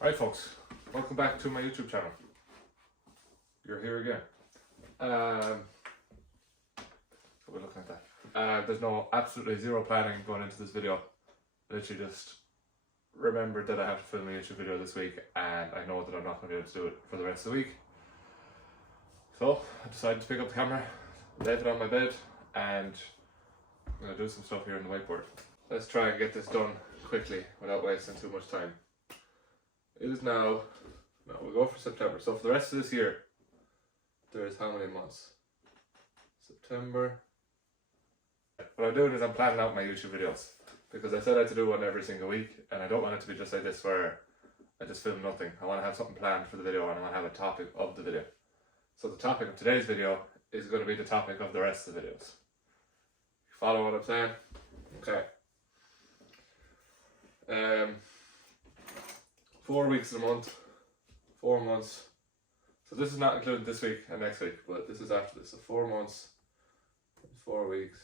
Alright folks, welcome back to my YouTube channel. You're here again. So we're looking at that. There's absolutely zero planning going into this video. I literally just remembered that I have to film a YouTube video this week and I know that I'm not going to be able to do it for the rest of the week. So I decided to pick up the camera, laid it on my bed, and I'm going to do some stuff here on the whiteboard. Let's try and get this done quickly without wasting too much time. It is now, we'll go for September. So for the rest of this year, there's how many months? September. What I'm doing is I'm planning out my YouTube videos because I said I had to do one every single week and I don't want it to be just like this where I just film nothing. I want to have something planned for the video and I want to have a topic of the video. So the topic of today's video is going to be the topic of the rest of the videos. You follow what I'm saying? Okay. 4 weeks in a month, 4 months. So this is not including this week and next week, but this is after this. So 4 months, 4 weeks,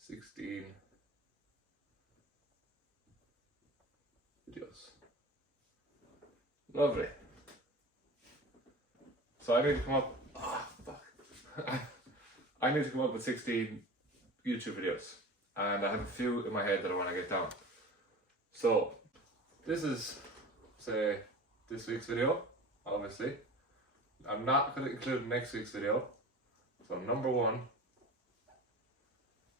16 videos. Lovely. So I need to come up, I need to come up with 16 YouTube videos. And I have a few in my head that I want to get down. So this is, say, this week's video, obviously. I'm not going to include next week's video. So number 1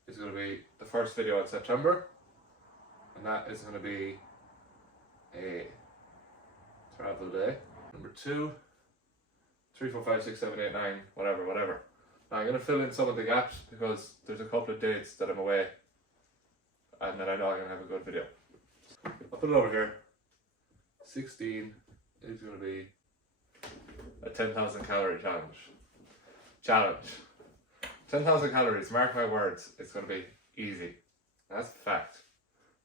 is going to be the first video in September. And that is going to be a travel day. Number 2, 3, 4, 5, 6, 7, 8, 9, whatever. Now I'm going to fill in some of the gaps because there's a couple of dates that I'm away. And then I know I'm going to have a good video. I'll put it over here. 16 is going to be a 10,000 calorie challenge. 10,000 calories, mark my words, it's going to be easy. That's a fact.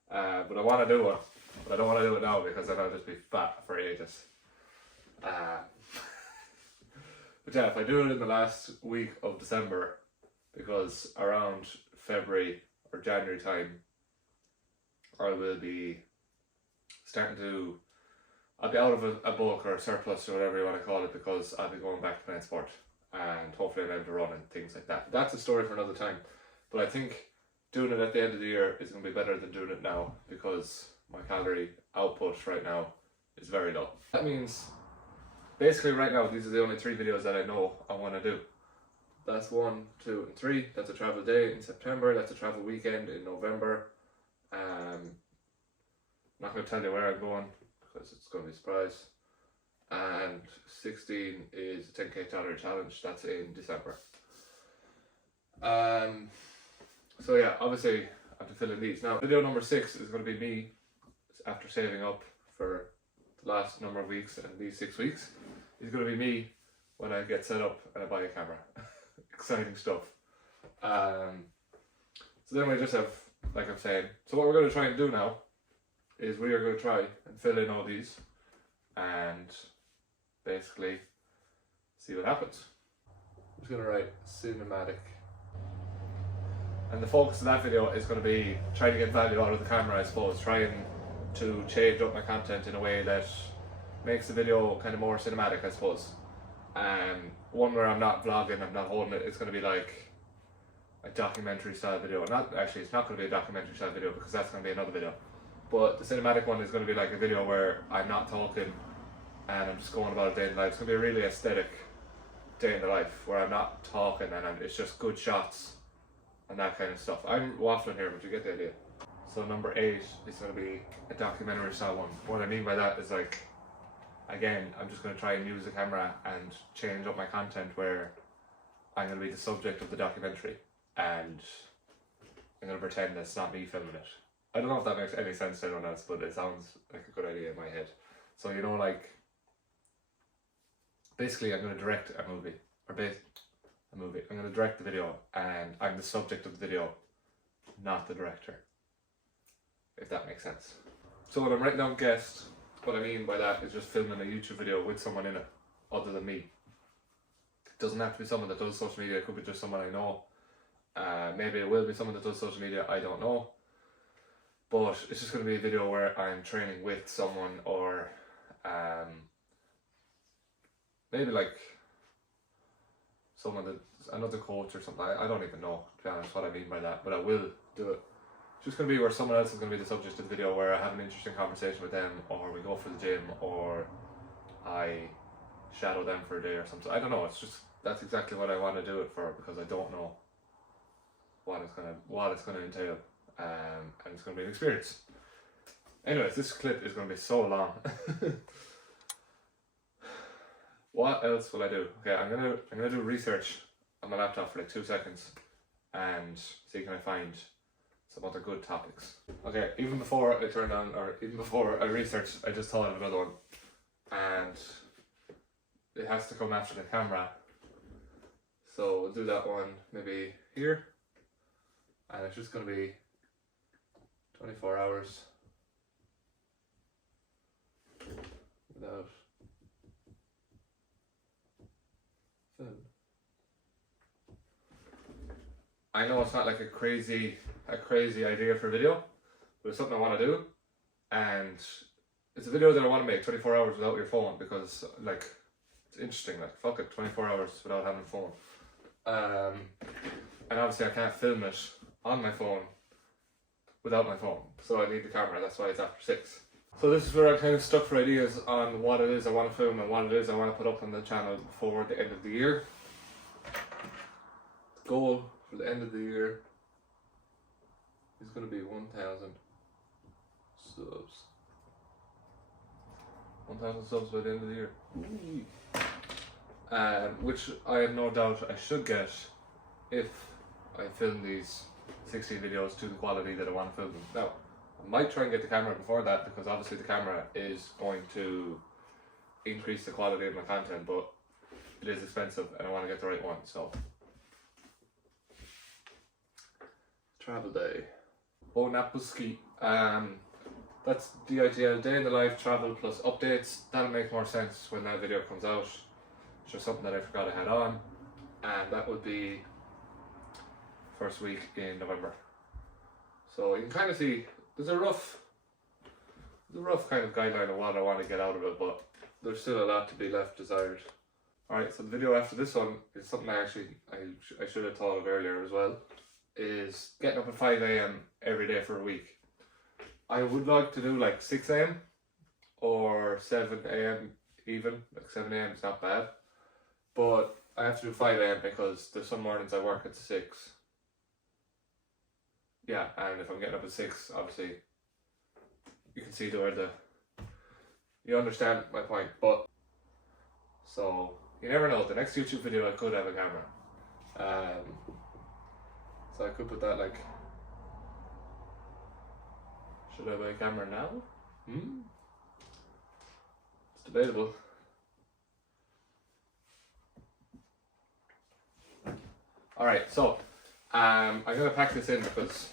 But I want to do one. But I don't want to do it now because then I'll just be fat for ages. But yeah, if I do it in the last week of December, because around February or January time, I will be starting to, I'll be out of a bulk or a surplus or whatever you want to call it because I'll be going back to playing sport and hopefully I'll be able to run and things like that. That's a story for another time. But I think doing it at the end of the year is going to be better than doing it now because my calorie output right now is very low. That means basically right now these are the only 3 videos that I know I want to do. That's 1, 2 and 3. That's a travel day in September. That's a travel weekend in November. I'm not going to tell you where I'm going because it's going to be a surprise. And 16 is a 10k calorie challenge. That's in December. So yeah, obviously I have to fill in these. Now video number 6 is going to be me after saving up for the last number of weeks and these 6 weeks. It's going to be me when I get set up and I buy a camera. Exciting stuff. So then we just have, like I'm saying, so what we're going to try and do now is we are going to try and fill in all these and basically see what happens. I'm just going to write cinematic. And the focus of that video is going to be trying to get value out of the camera, I suppose, trying to change up my content in a way that makes the video kind of more cinematic, I suppose. One where I'm not vlogging, I'm not holding it, it's going to be like a documentary style video. Not actually, it's not going to be a documentary style video because that's going to be another video. But the cinematic one is going to be like a video where I'm not talking and I'm just going about a day in the life. It's going to be a really aesthetic day in the life where I'm not talking and it's just good shots and that kind of stuff. I'm waffling here, but you get the idea. So number 8 is going to be a documentary style one. What I mean by that is like, again, I'm just going to try and use the camera and change up my content where I'm going to be the subject of the documentary and I'm going to pretend it's not me filming it. I don't know if that makes any sense to anyone else, but it sounds like a good idea in my head. So you know, like, basically I'm going to direct a movie, or I'm going to direct the video and I'm the subject of the video, not the director. If that makes sense. So when I'm writing down guest, what I mean by that is just filming a YouTube video with someone in it, other than me. It doesn't have to be someone that does social media, it could be just someone I know. Maybe it will be someone that does social media, I don't know. but it's just going to be a video where I'm training with someone, or maybe like someone that's another coach or something. I don't even know, to be honest, what I mean by that, but I will do it. It's just going to be where someone else is going to be the subject of the video, where I have an interesting conversation with them, or we go for the gym, or I shadow them for a day or something. I don't know. It's just, that's exactly what I want to do it for, because I don't know what it's gonna entail, and it's gonna be an experience. Anyways, this clip is gonna be so long. What else will I do? Okay, I'm gonna do research on my laptop for like 2 seconds and see can I find some other good topics. Okay, even before I turned on, or even before I researched, I just thought of another one, and it has to come after the camera. So we'll do that one maybe here, and it's just going to be 24 hours without film. I know it's not like a crazy idea for a video, but it's something I want to do, and it's a video that I want to make 24 hours without your phone, because like it's interesting. Like, fuck it, 24 hours without having a phone. And obviously I can't film it on my phone without my phone, so I need the camera. That's why it's after 6. So this is where I'm kind of stuck for ideas on what it is I want to film and what it is I want to put up on the channel before the end of the year. The goal for the end of the year is going to be 1,000 subs. 1,000 subs by the end of the year. Which I have no doubt I should get if I film these 60 videos to the quality that I want to film them. Now, I might try and get the camera before that, because obviously the camera is going to increase the quality of my content, but it is expensive and I want to get the right one. So, travel day. Bo Napuski. That's DITL, day in the life, travel plus updates. That'll make more sense when that video comes out. It's just something that I forgot I had on, and that would be first week in November. So you can kind of see there's a rough kind of guideline of what I want to get out of it, but there's still a lot to be left desired. Alright, so the video after this one is something I should have thought of earlier as well, is getting up at 5 AM every day for a week. I would like to do like 6 AM or 7 AM even. Like 7 AM is not bad, but I have to do 5 AM because there's some mornings I work at 6. Yeah, and if I'm getting up at 6, obviously you can see you understand my point. But so you never know, the next YouTube video I could have a camera, so I could put that like, should I buy a camera now? It's debatable. Alright, so I'm gonna pack this in because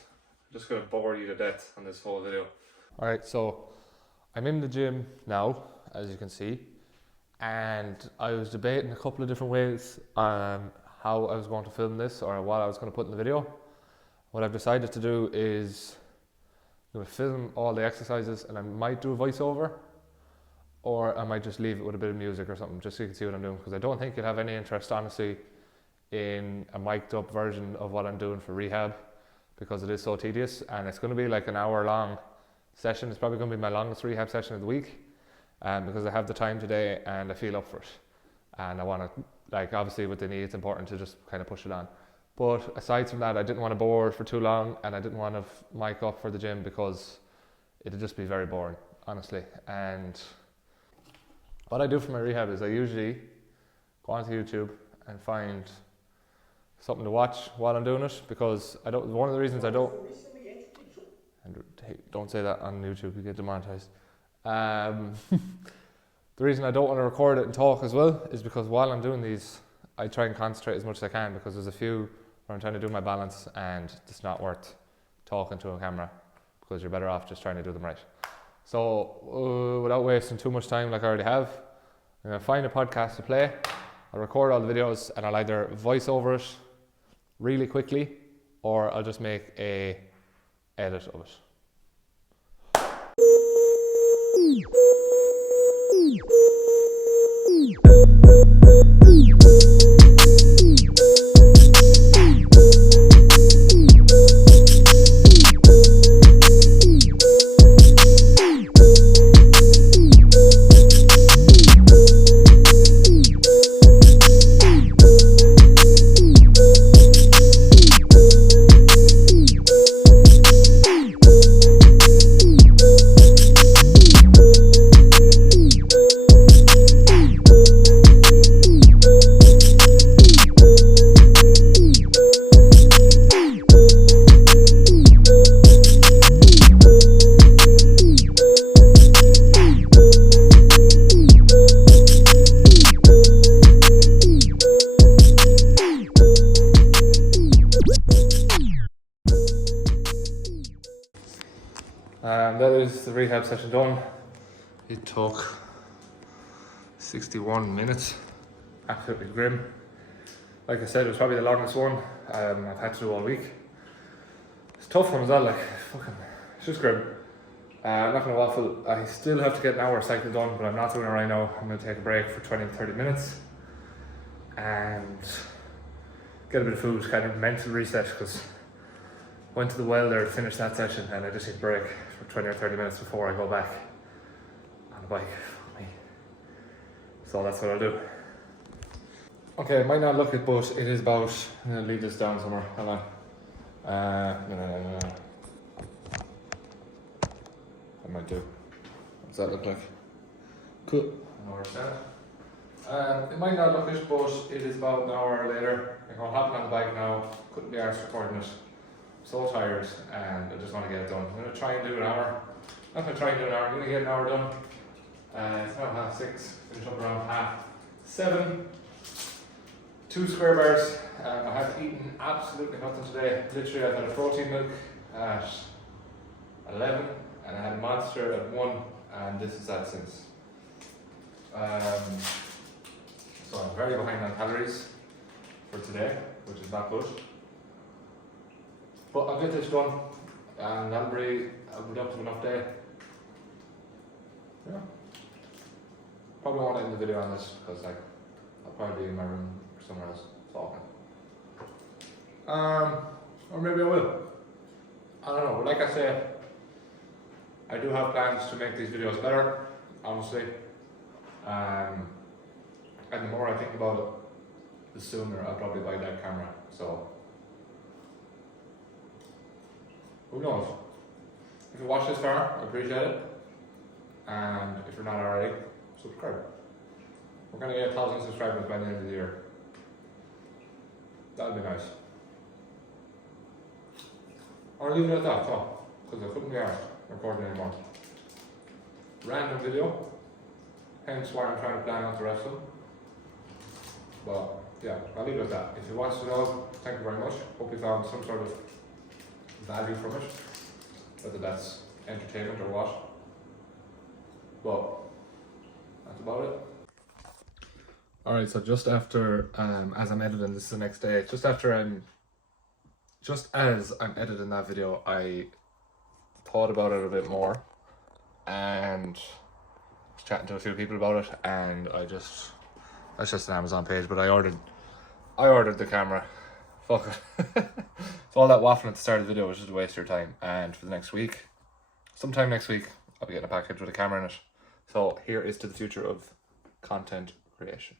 I'm just gonna bore you to death on this whole video. Alright, so I'm in the gym now, as you can see, and I was debating a couple of different ways on how I was going to film this, or what I was going to put in the video. What I've decided to do is I'm going to film all the exercises, and I might do a voiceover, or I might just leave it with a bit of music or something, just so you can see what I'm doing, because I don't think you'll have any interest, honestly, in a mic'd up version of what I'm doing for rehab, because it is so tedious, and it's going to be like an hour long session. It's probably going to be my longest rehab session of the week, because I have the time today and I feel up for it, and I want to, like, obviously with the knee it's important to just kind of push it on. But aside from that, I didn't want to bore for too long, and I didn't want to mic up for the gym because it'd just be very boring, honestly. And what I do for my rehab is I usually go onto YouTube and find something to watch while I'm doing it, because one of the reasons I don't, and hey, don't say that on YouTube, you get demonetized. The reason I don't want to record it and talk as well is because while I'm doing these, I try and concentrate as much as I can, because there's a few where I'm trying to do my balance and it's not worth talking to a camera, because you're better off just trying to do them right. So without wasting too much time like I already have, I'm going to find a podcast to play. I'll record all the videos and I'll either voice over it really quickly, or I'll just make a edit of it. the rehab session done. It took 61 minutes. Absolutely grim. Like I said, it was probably the longest one I've had to do all week. It's a tough one as well, like fucking, it's just grim. I'm not gonna waffle. I still have to get an hour cycle done, but I'm not doing it right now. I'm gonna take a break for 20 to 30 minutes and get a bit of food, kind of mental reset, because went to the well there to finish that session and I just need a break for 20 or 30 minutes before I go back on the bike. Fuck me. So that's what I'll do. Okay, it might not look it, but it is about, I'm gonna leave this down somewhere. Hold on. No. I might do. What's that look like? Cool. An hour set. It might not look it, but it is about an hour later. I'm gonna hop on the bike now. Couldn't be arsed recording it. So tired, and I just want to get it done. I'm gonna try and do an hour. Not gonna try and do an hour. I'm gonna get an hour done. It's now 6:30. Finish up around 7:30. 2 square bars. I have eaten absolutely nothing today. Literally, I've had a protein milk at 11, and I had a Monster at 1, and this is that since. So I'm very behind on calories for today, which is not good. But I'll get this done, and that'll be a productive enough day. Yeah. Probably won't end the video on this because like I'll probably be in my room or somewhere else talking. Or maybe I will. I don't know. Like I said, I do have plans to make these videos better, honestly. And the more I think about it, the sooner I'll probably buy that camera. So who knows? If you watch this far, I appreciate it. And if you're not already, subscribe. We're gonna get 1,000 subscribers by the end of the year. That'd be nice. I'll leave it at that, because I couldn't be arsed recording anymore. Random video, hence why I'm trying to plan out the rest of them. But yeah, I'll leave it at that. If you watched it all, thank you very much. Hope you found some sort of value from it, whether that's entertainment or what. But that's about it. Alright, so just after, as I'm editing, this is the next day, just as I'm editing that video, I thought about it a bit more and was chatting to a few people about it, and that's just an Amazon page, but I ordered the camera. Fuck it. So all that waffling at the start of the video was just a waste of your time, and for the next week, sometime next week, I'll be getting a package with a camera in it. So here is to the future of content creation.